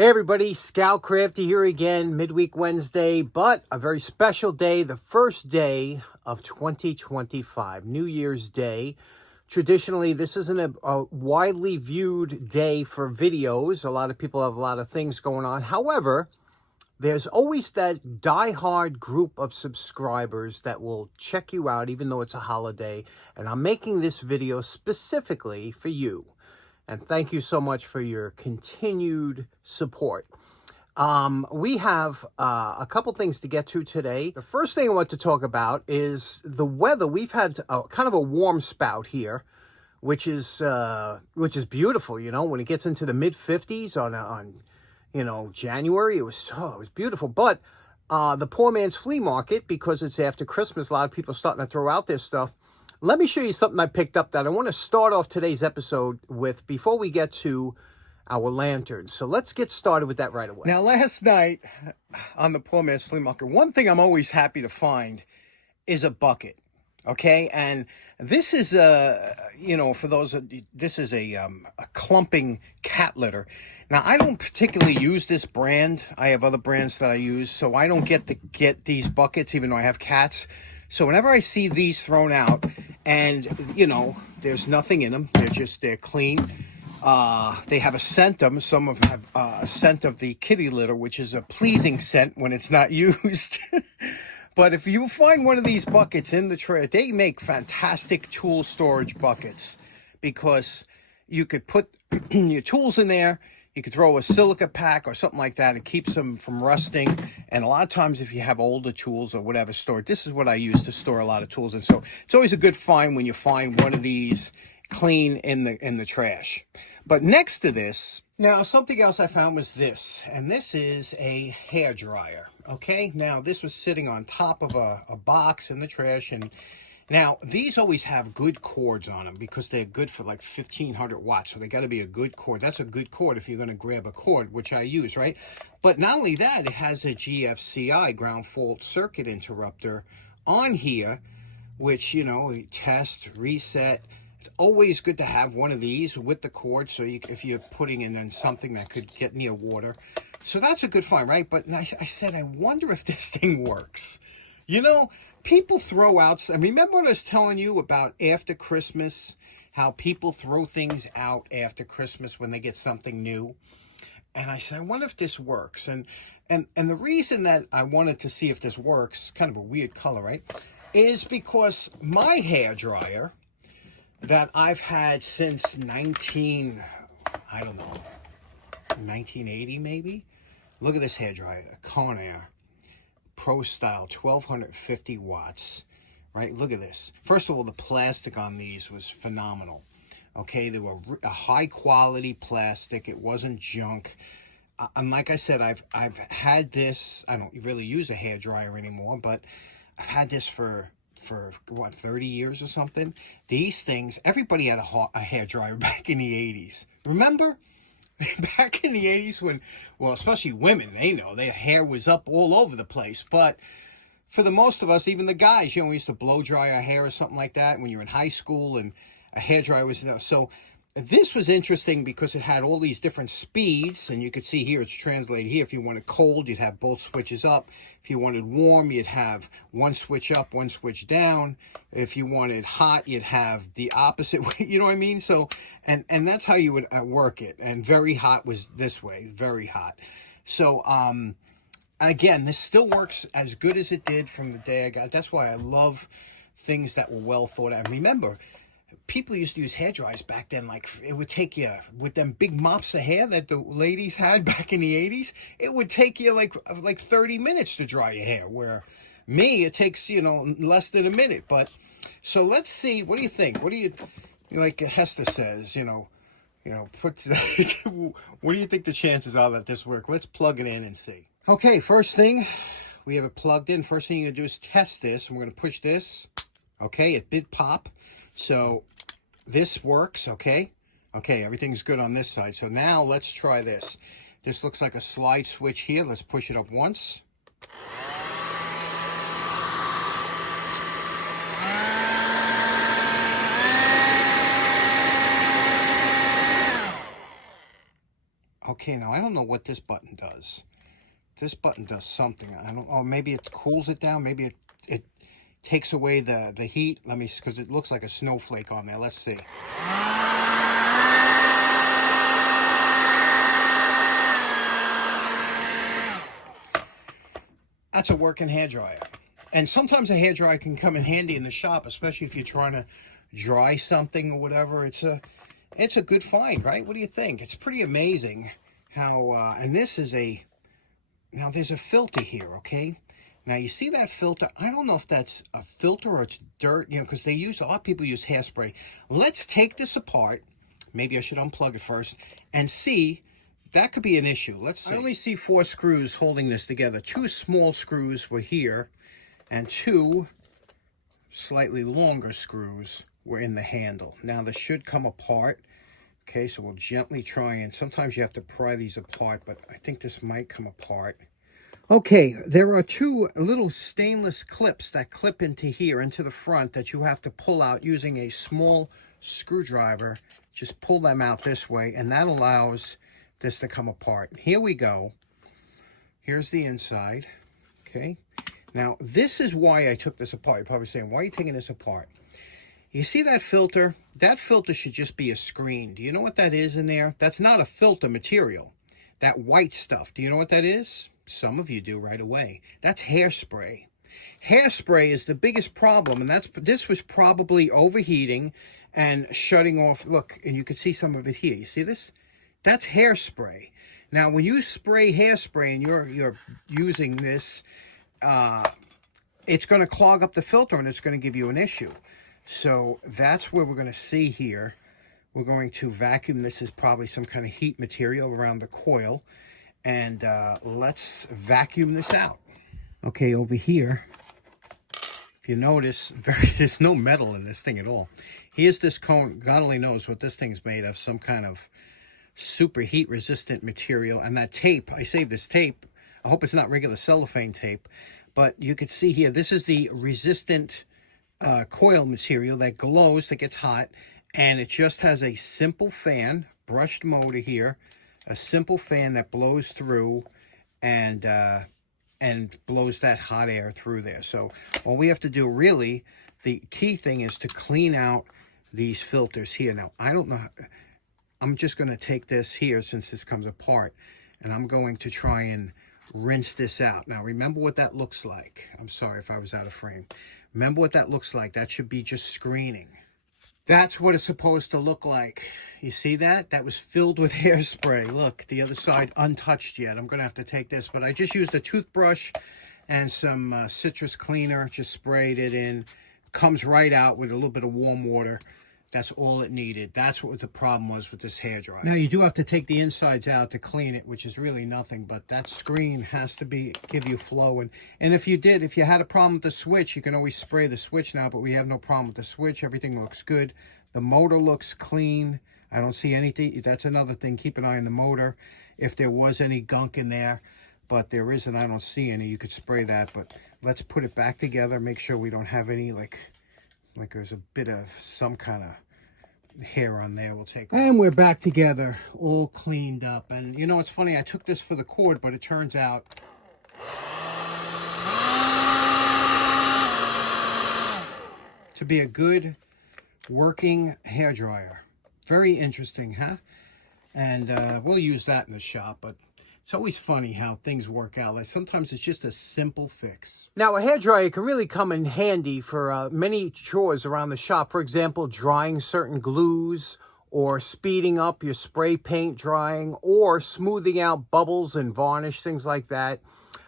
Hey everybody, Scout Crafty here again, midweek Wednesday, but a very special day, the first day of 2025, New Year's Day. Traditionally, this isn't a widely viewed day for videos. A lot of people have a lot of things going on. However, there's always that diehard group of subscribers that will check you out even though it's a holiday. And I'm making this video specifically for you. And thank you so much for your continued support. We have a couple things to get to today. The first thing I want to talk about is the weather. We've had kind of a warm spout here, which is beautiful. You know, when it gets into the mid 50s on January, it was beautiful. But the poor man's flea market, because it's after Christmas, a lot of people are starting to throw out their stuff. Let me show you something I picked up that I want to start off today's episode with before we get to our lanterns. So let's get started with that right away. Now, last night on the poor man's flea market, one thing I'm always happy to find is a bucket. Okay, and this is for those, this is a clumping cat litter. Now, I don't particularly use this brand. I have other brands that I use, so I don't get these buckets, even though I have cats. So whenever I see these thrown out, and there's nothing in them, they're clean. They have a scent of them. Some of them have a scent of the kitty litter, which is a pleasing scent when it's not used. But if you find one of these buckets in the tray, they make fantastic tool storage buckets, because you could put your tools in there. You could throw a silica pack or something like that. It keeps them from rusting. And a lot of times if you have older tools or whatever stored, this is what I use to store a lot of tools. And so it's always a good find when you find one of these clean in the trash. But next to this, now something else I found was this. And this is a hair dryer. Okay, now this was sitting on top of a box in the trash, and now these always have good cords on them because they're good for like 1500 watts, so they got to be a good cord. That's a good cord if you're going to grab a cord, which I use, right? But not only that, it has a GFCI, ground fault circuit interrupter, on here, which test, reset. It's always good to have one of these with the cord, so if you're putting in something that could get near water. So that's a good find, right? But I said, I wonder if this thing works. People throw out, I remember what I was telling you about after Christmas, how people throw things out after Christmas when they get something new. And I said, I wonder if this works. And the reason that I wanted to see if this works, kind of a weird color, right, is because my hair dryer that I've had since 1980 maybe. Look at this hair dryer, a Conair Pro Style, 1250 watts, right? Look at this. First of all, the plastic on these was phenomenal. Okay, they were a high quality plastic. It wasn't junk. And like I said, I've had this. I don't really use a hair dryer anymore, but I've had this for what, 30 years or something. These things, everybody had a hair dryer back in the 80s. Remember? Back in the 80s when, well, especially women, they know their hair was up all over the place. But for the most of us, even the guys, we used to blow dry our hair or something like that when you're in high school, and a hair dryer was, so this was interesting because it had all these different speeds, and you could see here, it's translated here. If you wanted cold, you'd have both switches up. If you wanted warm, you'd have one switch up, one switch down. If you wanted hot, you'd have the opposite way, you know what I mean? So, and that's how you would work it. And very hot was this way, very hot. So, again, this still works as good as it did from the day I got it. That's why I love things that were well thought out. And remember, people used to use hair dryers back then. Like, it would take you, with them big mops of hair that the ladies had back in the 80s, it would take you like 30 minutes to dry your hair, where me, it takes, less than a minute. But so let's see, what do you think? What do you, like Hester says, what do you think the chances are that this works? Let's plug it in and see. Okay, first thing, we have it plugged in. First thing you're gonna do is test this. I'm gonna push this. Okay, it did pop. So this works, okay? Okay, everything's good on this side. So now let's try this. This looks like a slide switch here. Let's push it up once. Okay, now I don't know what this button does. This button does something. I don't. Oh, maybe it cools it down. Maybe it takes away the heat. Let me, because it looks like a snowflake on there. Let's see. That's a working hairdryer. And sometimes a hairdryer can come in handy in the shop, especially if you're trying to dry something or whatever. It's a good find, right? What do you think? It's pretty amazing how, and this is now there's a filter here, okay? Now you see that filter? I don't know if that's a filter or it's dirt, you know, because a lot of people use hairspray. Let's take this apart. Maybe I should unplug it first and see. That could be an issue. Let's see. I only see 4 screws holding this together. 2 small screws were here, and 2 slightly longer screws were in the handle. Now this should come apart. Okay, so we'll gently try, and sometimes you have to pry these apart, but I think this might come apart. Okay, there are 2 little stainless clips that clip into here, into the front, that you have to pull out using a small screwdriver. Just pull them out this way, and that allows this to come apart. Here we go. Here's the inside. Okay. Now, this is why I took this apart. You're probably saying, why are you taking this apart? You see that filter? That filter should just be a screen. Do you know what that is in there? That's not a filter material. That white stuff. Do you know what that is? Some of you do right away. That's hairspray. Hairspray is the biggest problem, and this was probably overheating and shutting off. Look, and you can see some of it here. You see this? That's hairspray. Now, when you spray hairspray and you're using this, it's going to clog up the filter and it's going to give you an issue. So that's where we're going to see here. We're going to vacuum. This is probably some kind of heat material around the coil. And let's vacuum this out. Okay, over here, if you notice, there's no metal in this thing at all. Here's this cone. God only knows what this thing's made of. Some kind of super heat resistant material. And that tape, I saved this tape. I hope it's not regular cellophane tape. But you can see here, this is the resistant coil material that glows, that gets hot. And it just has a simple fan, brushed motor here. A simple fan that blows through and blows that hot air through there. So all we have to do, really, the key thing is to clean out these filters here. Now, I don't know. I'm just going to take this here, since this comes apart, and I'm going to try and rinse this out. Now, remember what that looks like. I'm sorry if I was out of frame. Remember what that looks like. That should be just screening. That's what it's supposed to look like. You see that? That was filled with hairspray. Look, the other side untouched yet. I'm going to have to take this, but I just used a toothbrush and some citrus cleaner. Just sprayed it in. Comes right out with a little bit of warm water. That's all it needed. That's what the problem was with this hairdryer. Now, you do have to take the insides out to clean it, which is really nothing, but that screen has to give you flow. And if you had a problem with the switch, you can always spray the switch now, but we have no problem with the switch. Everything looks good. The motor looks clean. I don't see anything. That's another thing. Keep an eye on the motor. If there was any gunk in there, but there isn't, I don't see any. You could spray that, but let's put it back together. Make sure we don't have any, like there's a bit of some kind of hair on there. We'll take off. And we're back together, all cleaned up. And you know, it's funny, I took this for the cord, but it turns out to be a good working hairdryer. Very interesting, huh? And we'll use that in the shop, but it's always funny how things work out. Like, sometimes it's just a simple fix. Now, a hairdryer can really come in handy for many chores around the shop. For example, drying certain glues, or speeding up your spray paint drying, or smoothing out bubbles and varnish, things like that.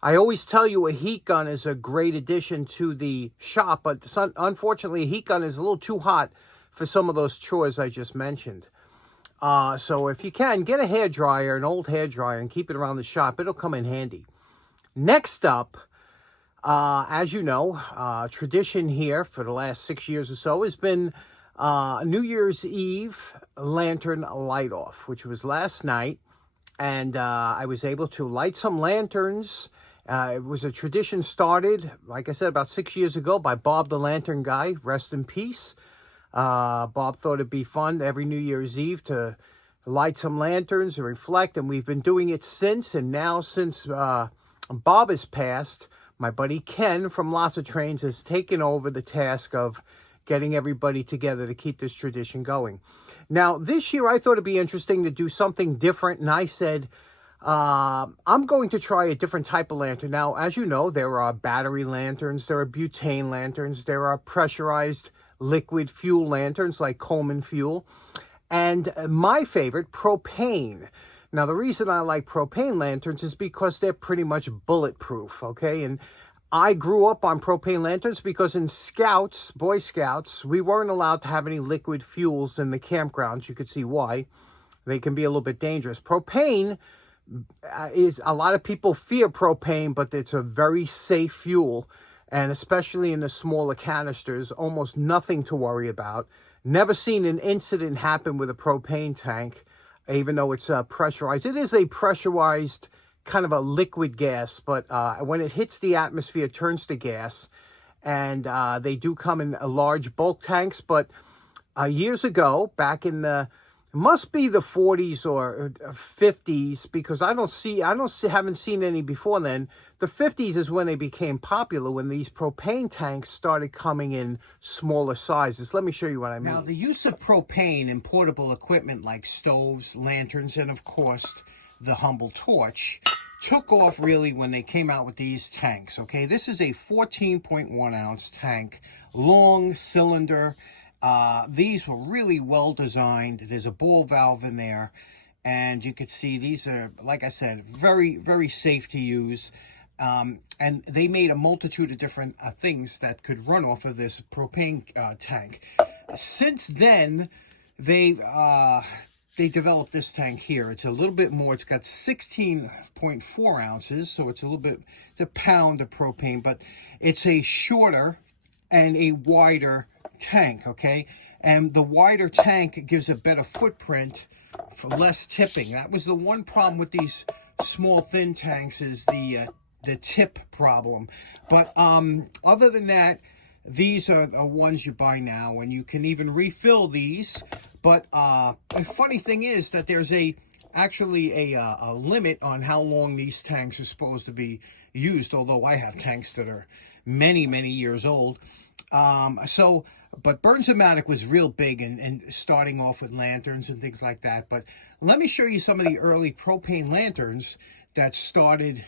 I always tell you a heat gun is a great addition to the shop, but unfortunately, a heat gun is a little too hot for some of those chores I just mentioned. So if you can, get a hairdryer, an old hairdryer, and keep it around the shop. It'll come in handy. Next up, as you know, tradition here for the last 6 years or so has been New Year's Eve lantern light off, which was last night. And I was able to light some lanterns. It was a tradition started, like I said, about 6 years ago by Bob the Lantern Guy. Rest in peace. Bob thought it'd be fun every New Year's Eve to light some lanterns and reflect, and we've been doing it since. And now, since Bob has passed, my buddy Ken from Lots of Trains has taken over the task of getting everybody together to keep this tradition going. Now, this year I thought it'd be interesting to do something different, and I said, I'm going to try a different type of lantern. Now, as you know, there are battery lanterns, there are butane lanterns, there are pressurized liquid fuel lanterns like Coleman fuel, and my favorite, propane. Now, the reason I like propane lanterns is because they're pretty much bulletproof, okay? And I grew up on propane lanterns because in Scouts, Boy Scouts, we weren't allowed to have any liquid fuels in the campgrounds. You could see why. They can be a little bit dangerous. Propane is, a lot of people fear propane, but it's a very safe fuel. And especially in the smaller canisters, almost nothing to worry about. Never seen an incident happen with a propane tank, even though it's pressurized. It is a pressurized kind of a liquid gas, but when it hits the atmosphere, it turns to gas. And they do come in large bulk tanks. But years ago, back in the, must be the 40s or 50s, because haven't seen any before then. The 50s is when they became popular, when these propane tanks started coming in smaller sizes. Let me show you what I mean. Now, the use of propane in portable equipment like stoves, lanterns, and of course, the humble torch took off really when they came out with these tanks, okay? This is a 14.1 ounce tank, long cylinder. These were really well designed. There's a ball valve in there, and you can see these are, like I said, very, very safe to use. And they made a multitude of different things that could run off of this propane tank. Since then, they developed this tank here. It's a little bit more. It's got 16.4 ounces, so it's a little bit, it's a pound of propane, but it's a shorter and a wider tank, okay? And the wider tank gives a better footprint for less tipping. That was the one problem with these small, thin tanks, is the tip problem. But other than that, these are the ones you buy now, and you can even refill these. But the funny thing is that there's actually a limit on how long these tanks are supposed to be used, although I have tanks that are many, many years old. But Burns-O-Matic was real big in starting off with lanterns and things like that. But let me show you some of the early propane lanterns that started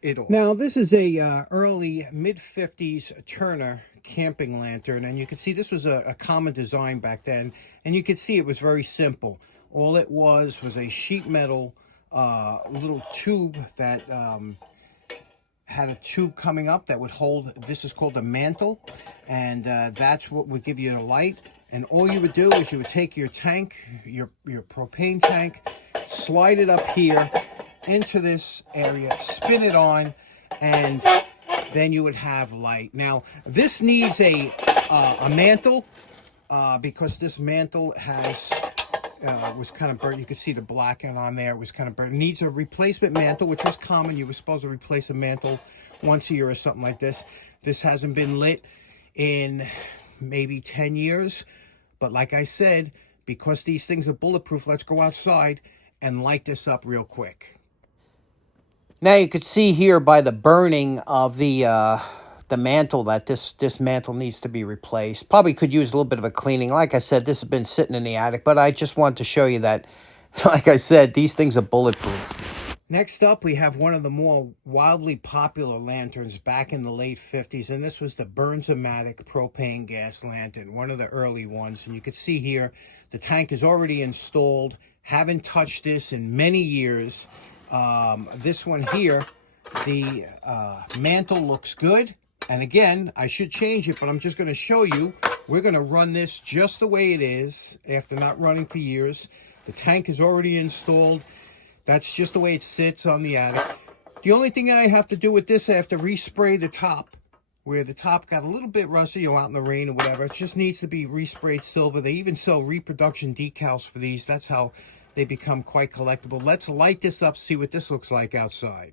it off. Now, this is a early mid-50s Turner camping lantern, and you can see this was a common design back then, and you can see it was very simple. All it was a sheet metal little tube that had a tube coming up that would hold, this is called a mantle, and that's what would give you the light. And all you would do is you would take your tank, your propane tank, slide it up here into this area, spin it on, and then you would have light. Now, this needs a mantle, because this mantle was kind of burnt. You can see the blacking on there. It was kind of burnt. It needs a replacement mantle, which was common. You were supposed to replace a mantle once a year or something like this. This hasn't been lit in maybe 10 years. But like I said, because these things are bulletproof, let's go outside and light this up real quick. Now you could see here by the burning of the mantle that this mantle needs to be replaced. Probably could use a little bit of a cleaning. Like I said, this has been sitting in the attic, but I just wanted to show you that, like I said, these things are bulletproof. Next up, we have one of the more wildly popular lanterns back in the late 50s, and this was the Burns-O-Matic propane gas lantern, one of the early ones. And you can see here, the tank is already installed. Haven't touched this in many years. This one here, the mantle looks good. And again, I should change it, but I'm just going to show you. We're going to run this just the way it is after not running for years. The tank is already installed. That's just the way it sits on the attic. The only thing I have to do with this, I have to respray the top, where the top got a little bit rusty, out in the rain or whatever. It just needs to be resprayed silver. They even sell reproduction decals for these. That's how they become quite collectible. Let's light this up, see what this looks like outside.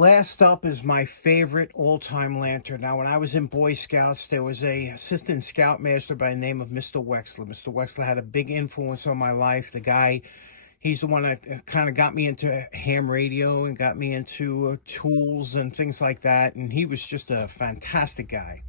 Last up is my favorite all-time lantern. Now, when I was in Boy Scouts, there was a assistant scoutmaster by the name of Mr. Wexler. Mr. Wexler had a big influence on my life. The guy, he's the one that kind of got me into ham radio and got me into tools and things like that. And he was just a fantastic guy.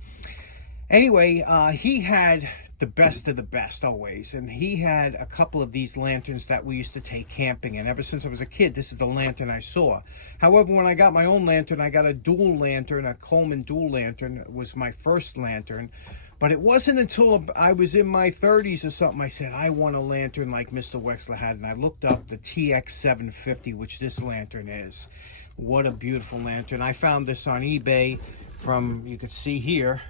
Anyway, he had the best of the best always, and he had a couple of these lanterns that we used to take camping in. Ever since I was a kid, this is the lantern I saw. However, when I got my own lantern, I got a dual lantern, a Coleman dual lantern. It was my first lantern, but it wasn't until I was in my 30s or something I said, I want a lantern like Mr. Wexler had, and I looked up the TX750, which this lantern is. What a beautiful lantern. I found this on eBay from, you could see here,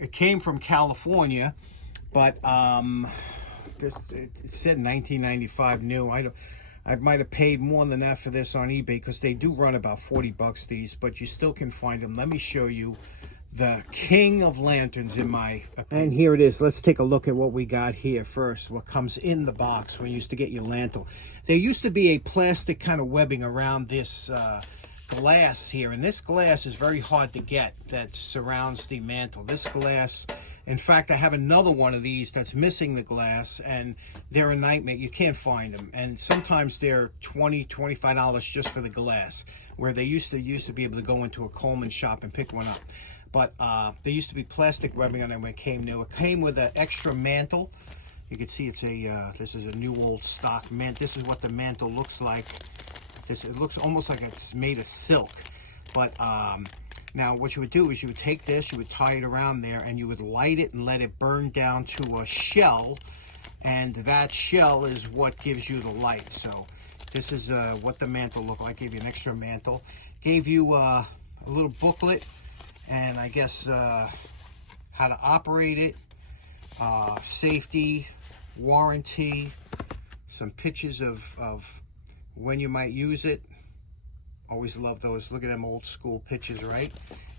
it came from California, but it said 1995 new. I might have paid more than that for this on eBay because they do run about 40 bucks these, but you still can find them. Let me show you the king of lanterns in my opinion. And here it is. Let's take a look at what we got here first. What comes in the box when you used to get your lantern. There used to be a plastic kind of webbing around this glass here, and this glass is very hard to get that surrounds the mantle. This glass, in fact, I have another one of these that's missing the glass, and they're a nightmare. You can't find them, and sometimes they're $20-$25 just for the glass, where they used to be able to go into a Coleman shop and pick one up. But there used to be plastic webbing on it when it came new. It came with an extra mantle. You can see it's a this is a new old stock mantle. This is what the mantle looks like. It looks almost like it's made of silk, but now what you would do is you would take this, you would tie it around there, and you would light it and let it burn down to a shell, and that shell is what gives you the light. So this is what the mantle looked like. Gave you an extra mantle, gave you a little booklet, and I guess how to operate it, safety, warranty, some pictures of when you might use it. Always love those. Look at them old school pictures, right?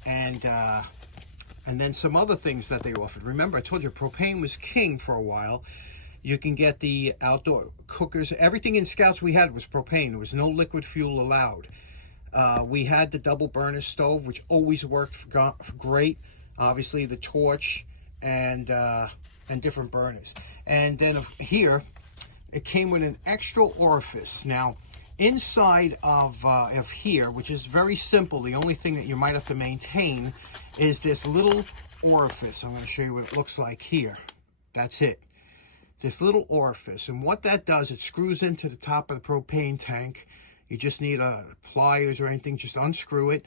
And then some other things that they offered. Remember, I told you propane was king for a while. You can get the outdoor cookers. Everything in Scouts we had was propane. There was no liquid fuel allowed. We had the double burner stove, which always worked great. Obviously, the torch and different burners. And then here, it came with an extra orifice. Now, inside of here, which is very simple, the only thing that you might have to maintain is this little orifice. I'm going to show you what it looks like here. That's it. This little orifice. And what that does, it screws into the top of the propane tank. You just need pliers or anything, just unscrew it.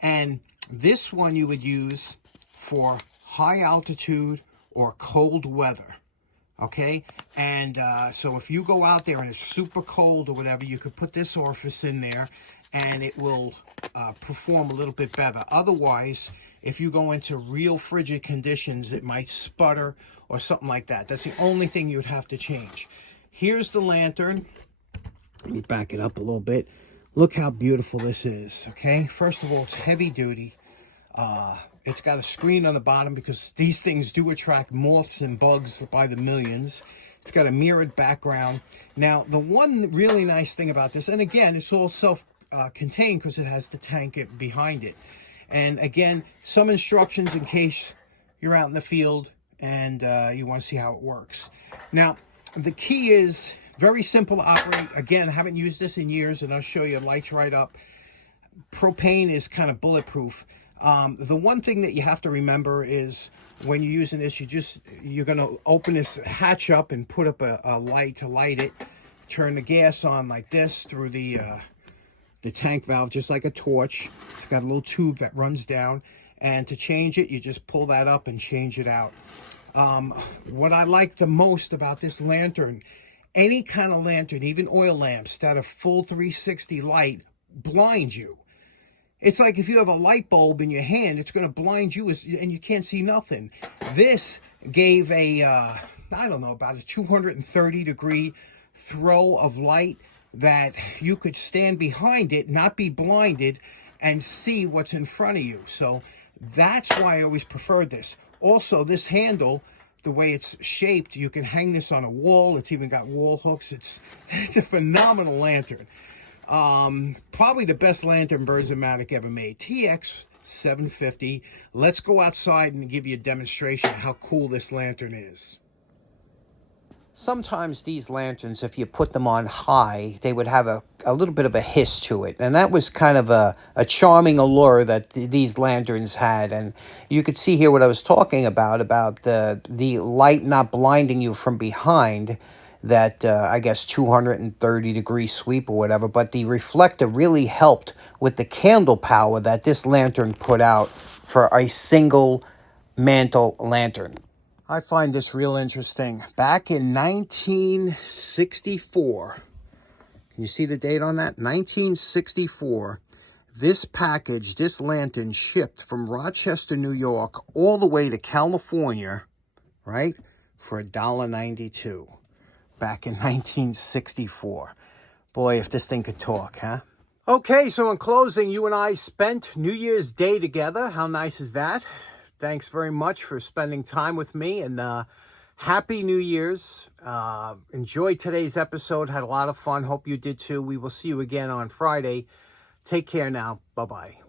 And this one you would use for high altitude or cold weather. Okay, and so if you go out there and it's super cold or whatever, you could put this orifice in there and it will perform a little bit better. Otherwise, if you go into real frigid conditions, it might sputter or something like that. That's the only thing you'd have to change. Here's the lantern. Let me back it up a little bit. Look how beautiful this is, okay? First of all, it's heavy duty. It's got a screen on the bottom because these things do attract moths and bugs by the millions. It's got a mirrored background. Now, the one really nice thing about this, and again, it's all self-contained because it has the tank behind it. And again, some instructions in case you're out in the field and you want to see how it works. Now, the key is very simple to operate. Again, I haven't used this in years, and I'll show you. It lights right up. Propane is kind of bulletproof. The one thing that you have to remember is when you're using this, you're going to open this hatch up and put up a light to light it. Turn the gas on like this through the tank valve, just like a torch. It's got a little tube that runs down, and to change it, you just pull that up and change it out. What I like the most about this lantern, any kind of lantern, even oil lamps that are full 360 light, blind you. It's like if you have a light bulb in your hand, it's going to blind you and you can't see nothing. This gave a, I don't know, about a 230-degree throw of light that you could stand behind it, not be blinded, and see what's in front of you. So that's why I always preferred this. Also, this handle, the way it's shaped, you can hang this on a wall. It's even got wall hooks. It's a phenomenal lantern. Probably the best lantern Bernzomatic ever made. TX 750. Let's go outside and give you a demonstration of how cool this lantern is. Sometimes these lanterns, if you put them on high, they would have a little bit of a hiss to it. And that was kind of a charming allure that these lanterns had. And you could see here what I was talking about the light not blinding you from behind, that, I guess, 230-degree sweep or whatever. But the reflector really helped with the candle power that this lantern put out for a single mantle lantern. I find this real interesting. Back in 1964, can you see the date on that? 1964, this package, this lantern shipped from Rochester, New York, all the way to California, right, for $1.92 back in 1964. Boy, if this thing could talk, huh? Okay, so in closing, you and I spent New Year's Day together. How nice is that? Thanks very much for spending time with me, and Happy New Year's. Enjoyed today's episode. Had a lot of fun. Hope you did too. We will see you again on Friday. Take care now. Bye-bye.